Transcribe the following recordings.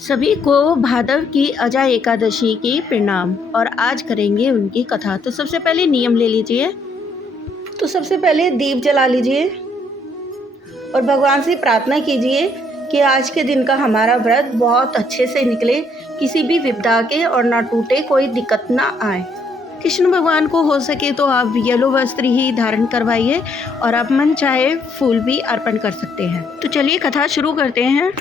सभी को भादव की अजा एकादशी की प्रणाम। और आज करेंगे उनकी कथा। तो सबसे पहले नियम ले लीजिए। तो सबसे पहले दीप जला लीजिए और भगवान से प्रार्थना कीजिए कि आज के दिन का हमारा व्रत बहुत अच्छे से निकले, किसी भी विपदा के और ना टूटे, कोई दिक्कत ना आए। कृष्ण भगवान को हो सके तो आप येलो वस्त्र ही धारण करवाइए और आप मन चाहे फूल भी अर्पण कर सकते हैं। तो चलिए कथा शुरू करते हैं।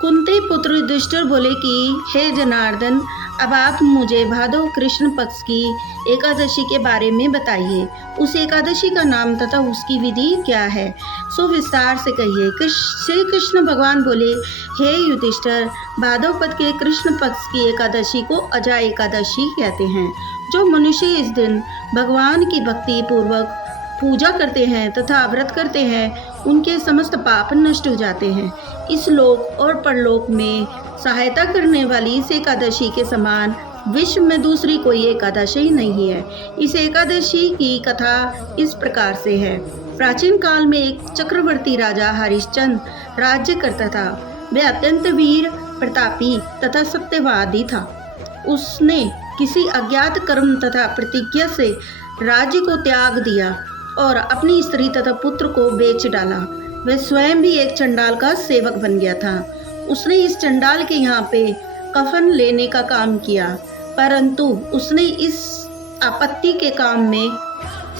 कुंती पुत्र युधिष्ठिर बोले कि हे जनार्दन, अब आप मुझे भादव कृष्ण पक्ष की एकादशी के बारे में बताइए। उस एकादशी का नाम तथा उसकी विधि क्या है, सो विस्तार से कहिए। श्री कृष्ण भगवान बोले, हे युधिष्ठिर, भादव पद के कृष्ण पक्ष की एकादशी को अजा एकादशी कहते हैं। जो मनुष्य इस दिन भगवान की भक्ति पूर्वक पूजा करते हैं तथा व्रत करते हैं, उनके समस्त पाप नष्ट हो जाते हैं। इस लोक और परलोक में सहायता करने वाली इस एकादशी के समान विश्व में दूसरी कोई एकादशी नहीं है। इस एकादशी की कथा इस प्रकार से है। प्राचीन काल में एक चक्रवर्ती राजा हरिश्चंद्र राज्य करता था। वह अत्यंत वीर, प्रतापी तथा सत्यवादी था। उसने किसी अज्ञात कर्म तथा प्रतिज्ञा से राज्य को त्याग दिया और अपनी स्त्री तथा पुत्र को बेच डाला। वह स्वयं भी एक चंडाल का सेवक बन गया था। उसने इस चंडाल के यहाँ पे कफन लेने का काम किया, परंतु उसने इस आपत्ति के काम में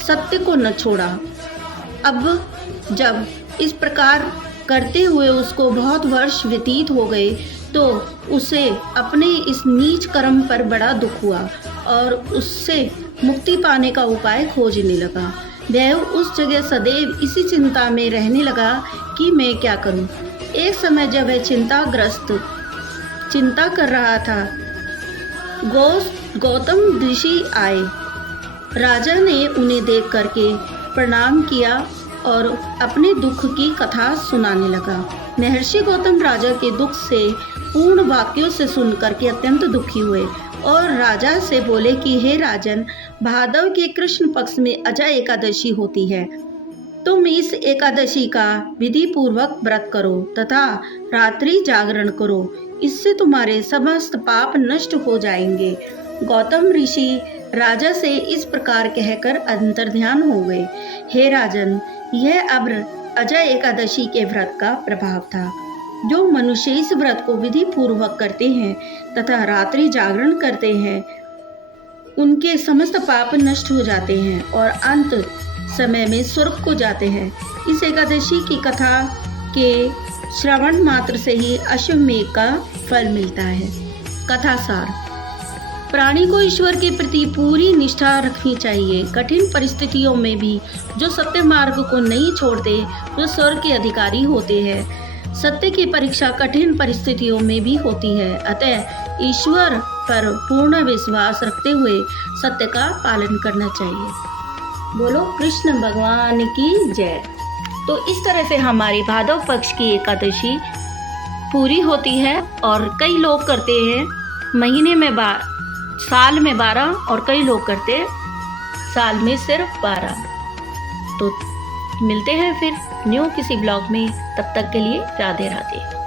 सत्य को न छोड़ा। अब जब इस प्रकार करते हुए उसको बहुत वर्ष व्यतीत हो गए, तो उसे अपने इस नीच कर्म पर बड़ा दुख हुआ और उससे मुक्ति पाने का उपाय खोजने लगा। वह उस जगह सदैव इसी चिंता में रहने लगा कि मैं क्या करूं। एक समय जब वह चिंता कर रहा था, गौतम ऋषि आए। राजा ने उन्हें देख करके प्रणाम किया और अपने दुख की कथा सुनाने लगा। महर्षि गौतम राजा के दुख से पूर्ण वाक्यों से सुन करके अत्यंत दुखी हुए और राजा से बोले कि हे राजन, भादव के कृष्ण पक्ष में अजा एकादशी होती है। तुम इस एकादशी का विधि पूर्वक व्रत करो तथा रात्रि जागरण करो, इससे तुम्हारे समस्त पाप नष्ट हो जाएंगे। गौतम ऋषि राजा से इस प्रकार कहकर अंतर्ध्यान हो गए। हे राजन, यह अब अजा एकादशी के व्रत का प्रभाव था। जो मनुष्य इस व्रत को विधि पूर्वक करते हैं तथा रात्रि जागरण करते हैं, उनके समस्त पाप नष्ट हो जाते हैं और अंत समय में स्वर्ग को जाते हैं। इस एकादशी की कथा के श्रवण मात्र से ही अश्वमेध का फल मिलता है। कथा सार: प्राणी को ईश्वर के प्रति पूरी निष्ठा रखनी चाहिए। कठिन परिस्थितियों में भी जो सत्य मार्ग को नहीं छोड़ते, जो स्वर्ग के अधिकारी होते हैं। सत्य की परीक्षा कठिन परिस्थितियों में भी होती है, अतः ईश्वर पर पूर्ण विश्वास रखते हुए सत्य का पालन करना चाहिए। बोलो कृष्ण भगवान की जय। तो इस तरह से हमारी भादव पक्ष की एकादशी पूरी होती है और कई लोग करते हैं महीने में साल में 12 और कई लोग करते साल में सिर्फ 12। तो मिलते हैं फिर न्यू किसी ब्लॉग में, तब तक के लिए राधे राधे।